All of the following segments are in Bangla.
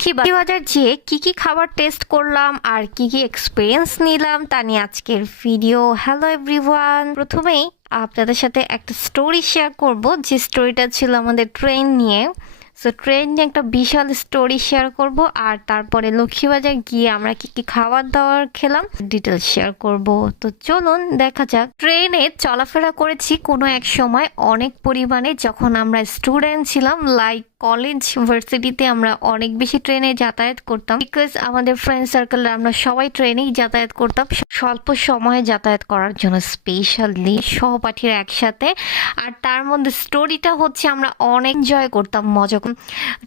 লক্ষ্মীবাজার যেয়ে কি কি খাবার টেস্ট করলাম আর কি কি এক্সপিরিয়েন্স নিলাম তা নিয়ে আজকের ভিডিও হ্যালো এভরিওয়ান প্রথমেই আপনাদের সাথে একটা স্টোরি শেয়ার করব। যে স্টোরিটা ছিল আমাদের ট্রেন নিয়ে। সো ট্রেন নিয়ে একটা বিশাল স্টোরি শেয়ার করব আর তারপরে লক্ষ্মীবাজার গিয়ে আমরা কি কি খাবার দাবার খেলাম ডিটেলস শেয়ার করব। তো চলুন দেখা যাক। ট্রেনে চলাফেরা করেছি কোনো এক সময় অনেক পরিমাণে। যখন আমরা স্টুডেন্ট ছিলাম লাইক কলেজ ইউনিভার্সিটিতে আমরা অনেক বেশি ট্রেনে যাতায়াত করতাম বিকজ আমাদের ফ্রেন্ড সার্কেল আমরা সবাই ট্রেনেই যাতায়াত করতাম স্বল্প সময়ে যাতায়াত করার জন্য স্পেশালি সহপাঠীরা একসাথে আর তার মধ্যে স্টোরিটা হচ্ছে আমরা অনেক এনজয় করতাম মজা।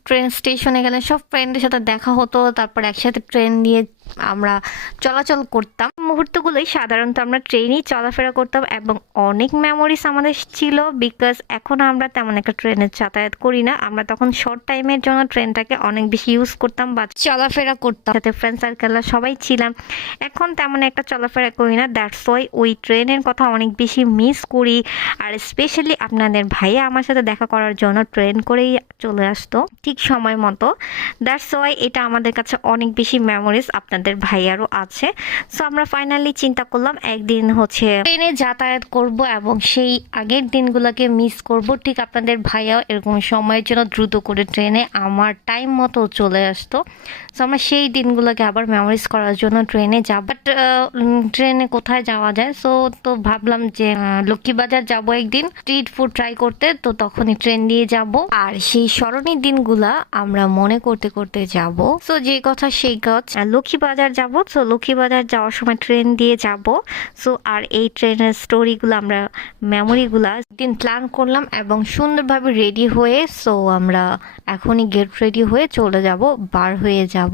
ট্রেন স্টেশনে গেলে সব ফ্রেন্ডের সাথে দেখা হতো, তারপর একসাথে ট্রেন দিয়ে আমরা চলাচল করতাম। মুহূর্তগুলোই সাধারণত আমরা ট্রেনেই চলাফেরা করতাম এবং অনেক মেমোরিজ আমাদের ছিল বিকজ এখন আমরা তেমন একটা ট্রেনে যাতায়াত করি না। আমরা তখন শর্ট টাইমের জন্য ট্রেনটাকে অনেক বেশি ইউজ করতাম বা চলাফেরা করতাম। সাথে ফ্রেন্ড সার্কেলরা সবাই ছিলাম। এখন তেমন একটা চলাফেরা করি না। দ্যাটস ওয়াই ওই ট্রেনের কথা অনেক বেশি মিস করি। আর স্পেশালি আপনাদের ভাইয়া আমার সাথে দেখা করার জন্য ট্রেন করেই চলে আসতো ঠিক সময় মতো। দ্যাটস ওয়াই এটা আমাদের কাছে অনেক বেশি মেমোরিজ আপনাদের ভাইয়ারও আছে। সো আমরা ফাইনালি চিন্তা করলাম একদিন হচ্ছে ট্রেনে যাতায়াত করব এবং সেই আগের দিনগুলোকে মিস করব। ঠিক আপনাদের ভাইয়াও এরকম সময়ের জন্য দ্রুত করে ট্রেনে আমার টাইম মতো চলে আসতো। সো আমরা সেই দিনগুলোকে আবার মেমোরিজ করার জন্য ট্রেনে যাব বাট ট্রেনে কোথায় যাওয়া যায়? সো তো ভাবলাম যে লক্ষ্মীবাজার যাব একদিন। স্ট্রিট ফুড ট্রাই করতে, তো তখনই ট্রেন দিয়ে যাব। আর সেই স্মরণীয় দিনগুলা আমরা মনে করতে করতে যাব। সো যে কথা সেই কাজ আর লক্ষ্মীবাজার যাব। সো লক্ষ্মীবাজার যাওয়ার সময় ট্রেন দিয়ে যাব। সো আর এই ট্রেনের স্টোরিগুলো আমরা মেমোরিগুলা দিন প্ল্যান করলাম এবং সুন্দরভাবে রেডি হয়ে সো আমরা এখনই গেট রেডি হয়ে চলে যাব, বার হয়ে যাব।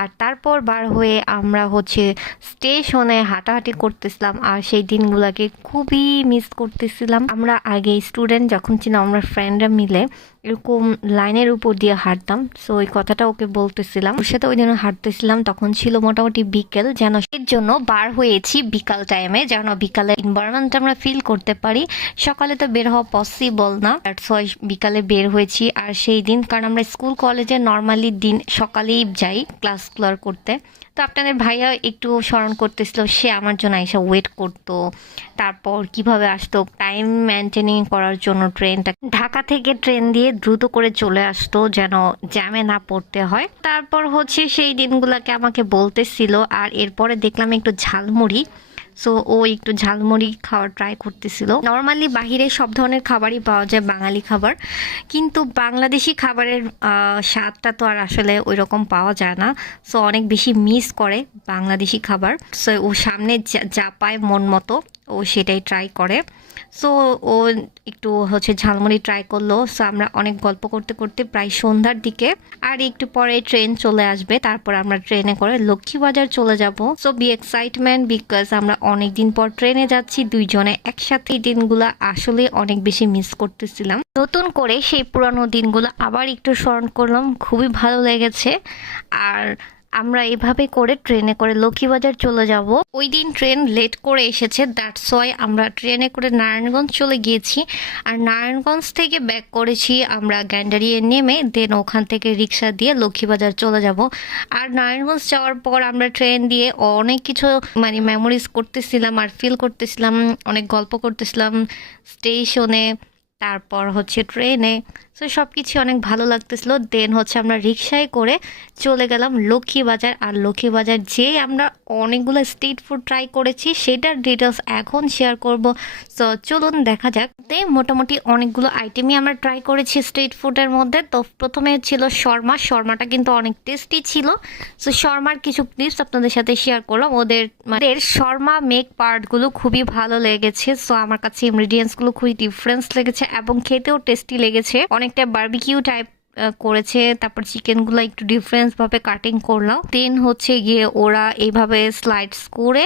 আর তারপর বার হয়ে আমরা হচ্ছে স্টেশনে হাঁটাহাঁটি করতেছিলাম আর সেই দিনগুলোকে খুবই মিস করতেছিলাম। আমরা আগে স্টুডেন্ট যখন ছিলাম, আমরা ফ্রেন্ডরা মিলে এরকম লাইনের উপর দিয়ে হাঁটতাম। সো ওই কথাটা ওকে বলতেছিলাম। ওর সাথে ওই দিন হাঁটতেছিলাম, তখন ছিল মোটামুটি বিকেল, যেন এর জন্য বার হয়েছি বিকাল টাইমে যেন বিকালে এনভায়রনমেন্ট আমরা ফিল করতে পারি। সকালে তো বের হওয়া পসিবল না বিকালে বের হয়েছি। আর সেই দিন, কারণ আমরা স্কুল কলেজে নর্মালি দিন সকালেই যাই ক্লাস ক্লার করতে। তো আপনাদের ভাইয়া একটু স্মরণ করতেছিল, সে আমার জন্য আইসা ওয়েট করতো, তারপর কীভাবে আসতো টাইম মেনটেনিং করার জন্য ট্রেনটা ঢাকা থেকে ট্রেন দিয়ে দ্রুত করে চলে আসতো যেন জ্যামে না পড়তে হয়। তারপর হচ্ছে সেই দিনগুলোকে আমাকে বলতেছিল, আর এরপরে দেখলাম একটু ঝালমুড়ি। সো ও একটু ঝালমুড়ি খাওয়ার ট্রাই করতেছিল। নর্মালি বাহিরে সব ধরনের খাবারই পাওয়া যায়, বাঙালি খাবার। কিন্তু বাংলাদেশি খাবারের স্বাদটা তো আর আসলে ওই রকম পাওয়া যায় না। সো অনেক বেশি মিস করে বাংলাদেশি খাবার। সো ও সামনে যা- পায় মন মতো। ও সেটাই ট্রাই করে। সো ও একটু হচ্ছে ঝালমুড়ি ট্রাই করল। সো আমরা অনেক গল্প করতে করতে প্রায় সন্ধ্যার দিকে আর একটু পরে ট্রেন চলে আসবে। তারপর আমরা ট্রেনে করে লক্ষ্মীবাজার চলে যাব। সো বি এক্সাইটমেন্ট বিকজ আমরা অনেক দিন পর ট্রেনে যাচ্ছি। দুইজনে একসাথে দিনগুলো আসলে অনেক বেশি মিস করতেছিলাম। নতুন করে সেই পুরানো দিনগুলো আবার একটু স্মরণ করলাম। খুবই ভালো লেগেছে। আর আমরা এভাবে করে ট্রেনে করে লক্ষ্মীবাজার চলে যাব। ওই দিন ট্রেন লেট করে এসেছে দ্যাটস ওয়াই আমরা ট্রেনে করে নারায়ণগঞ্জ চলে গিয়েছি। আর নারায়ণগঞ্জ থেকে ব্যাক করেছি আমরা গ্যান্ডারিয়ে নেমে দেন ওখান থেকে রিক্সা দিয়ে লক্ষ্মীবাজার চলে যাব। আর নারায়ণগঞ্জ যাওয়ার পর আমরা ট্রেন দিয়ে অনেক কিছু মানে মেমোরিজ করতেছিলাম আর ফিল করতেছিলাম, অনেক গল্প করতেছিলাম স্টেশনে তারপর হচ্ছে ট্রেনে। সো সব কিছু অনেক ভালো লাগতেছিল। দেন হচ্ছে আমরা রিক্সায় করে চলে গেলাম লক্ষ্মীবাজার আর লক্ষ্মীবাজার যেই আমরা অনেকগুলো স্ট্রিট ফুড ট্রাই করেছি, সেটার ডিটেলস এখন শেয়ার করব। সো চলুন দেখা যাক। তে মোটামুটি অনেকগুলো আইটেমই আমরা ট্রাই করেছি স্ট্রিট ফুডের মধ্যে। তো প্রথমে ছিল শর্মা। শর্মাটা কিন্তু অনেক টেস্টি ছিল। সো শর্মার কিছু ক্লিপস আপনাদের সাথে শেয়ার করলাম। ওদের মানে শর্মা মেক পার্টগুলো খুবই ভালো লেগেছে। সো আমার কাছে ইনগ্রিডিয়েন্টসগুলো খুবই ডিফারেন্স লেগেছে এবং খেতেও টেস্টি লেগেছে। অনেকটা বার্বিকিউ টাইপ করেছে। তারপর চিকেনগুলো একটু ডিফারেন্স ভাবে কাটিং করলাম। দেন হচ্ছে গিয়ে ওরা এইভাবে স্লাইডস করে,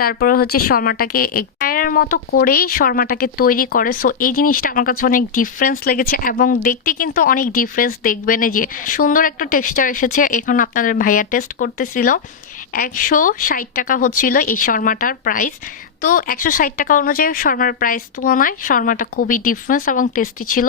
তারপর হচ্ছে শর্মাটাকে টায়ারের মতো করেই শর্মাটাকে তৈরি করে। সো এই জিনিসটা আমার কাছে অনেক ডিফারেন্স লেগেছে এবং দেখতে কিন্তু অনেক ডিফারেন্স দেখবেন। যে সুন্দর একটা টেক্সচার এসেছে। এখন আপনাদের ভাইয়া টেস্ট করতেছিল। একশো ষাট টাকা হচ্ছিল এই শর্মাটার প্রাইস তো একশো ষাট টাকা অনুযায়ী শর্মার প্রাইস তুলনায় শর্মাটা খুবই ডিফারেন্স এবং টেস্টি ছিল,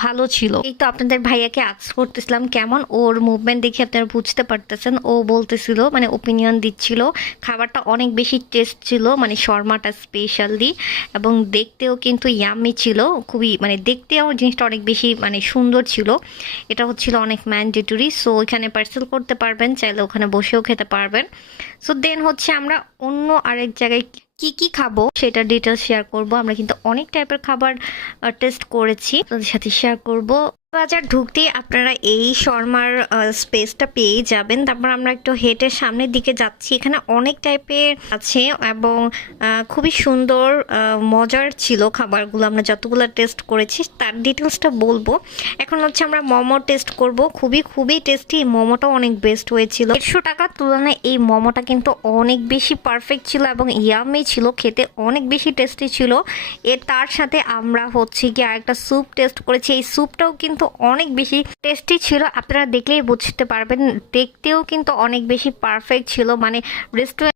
ভালো ছিল। এই তো আপনাদের ভাইয়াকে আক্স করতেছিলাম কেমন, ওর মুভমেন্ট দেখে আপনারা বুঝতে পারতেছেন, ও বলতেছিল মানে ওপিনিয়ন দিচ্ছিল, খাবারটা অনেক বেশি টেস্ট ছিল মানে শর্মাটা স্পেশালি এবং দেখতেও কিন্তু ইয়ামি ছিল, খুবই মানে দেখতেও জিনিসটা অনেক বেশি মানে সুন্দর ছিল। এটা হচ্ছিল অনেক ম্যান্ডেটরি সো ওইখানে পার্সেল করতে পারবেন, চাইলে ওখানে বসেও খেতে পারবেন। সো দেন হচ্ছে আমরা অন্য আরেক জায়গায় কি কি খাব সেটা ডিটেলস শেয়ার করব। আমরা কিন্তু অনেক টাইপের খাবার টেস্ট করেছি। তাদের সাথে শেয়ার করব। বাজার ঢুকতে আপনারা এই শর্মার স্পেসটা পেয়ে যাবেন। তারপর আমরা একটু হেঁটে সামনের দিকে যাচ্ছি। এখানে অনেক টাইপের আছে এবং খুবই সুন্দর মজার ছিল খাবারগুলো। আমরা যতগুলো টেস্ট করেছি, তার ডিটেলসটা বলব। এখন হচ্ছে আমরা মোমো টেস্ট করব। খুবই খুবই টেস্টি মোমোটাও অনেক বেস্ট হয়েছিল। দেড়শো টাকার তুলনায় এই মোমোটা কিন্তু অনেক বেশি পারফেক্ট ছিল এবং ইয়ামি ছিল। খেতে অনেক বেশি টেস্টি ছিল। এর তার সাথে আমরা হচ্ছে কি আরেকটা স্যুপ টেস্ট করেছি। এই স্যুপটাও কিন্তু অনেক বেশি টেস্টি ছিল। আপনারা দেখলেই বুঝতে পারবেন। দেখতেও কিন্তু অনেক বেশি পারফেক্ট ছিল। মানে রেস্টুরেন্ট